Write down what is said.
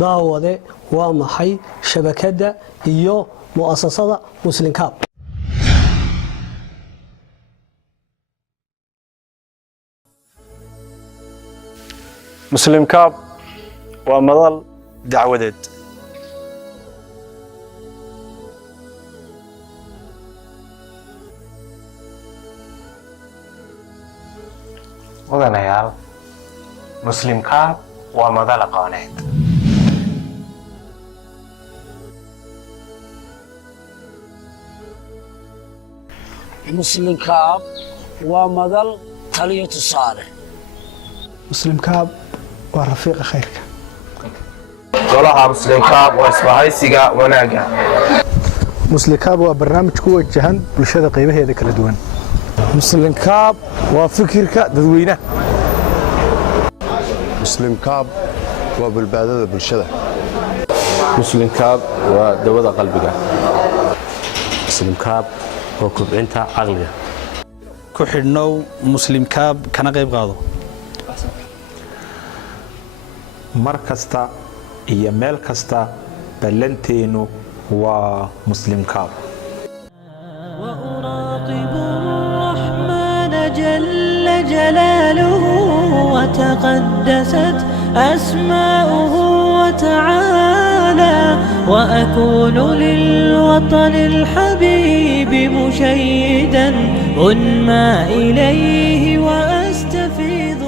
daawade waa maxay shabakada iyo mu'asasada Muslim Cup Muslim Cup waa madal dacwadeed mudanayaal Muslim Cup waa madal aqooneed Muslim Cup waa madal taliyo tusaale Muslim Cup waa rafiiqa khayrka golaha Muslim Cup waa isbahaysiga wanaaga Muslim Cup waa barnaamij ku wajahan bulshada qaybaheeda kala duwan Muslim Cup waa fikirka dadweynaha Muslim Cup waa badbaadada bulshada Muslim Cup waa dawada qalbiga Muslim Cup waa kobcinta aqliga ku xidhnow Muslim Cup kana qayb qaado mar kasta iyo meel kasta balanteenu waa Muslim Cup وأراقب الرحمن جل جلاله وتقدست أسماؤه وتعالى وأكون للوطن الحبيب مشيدا أنمى إليه وأستفيض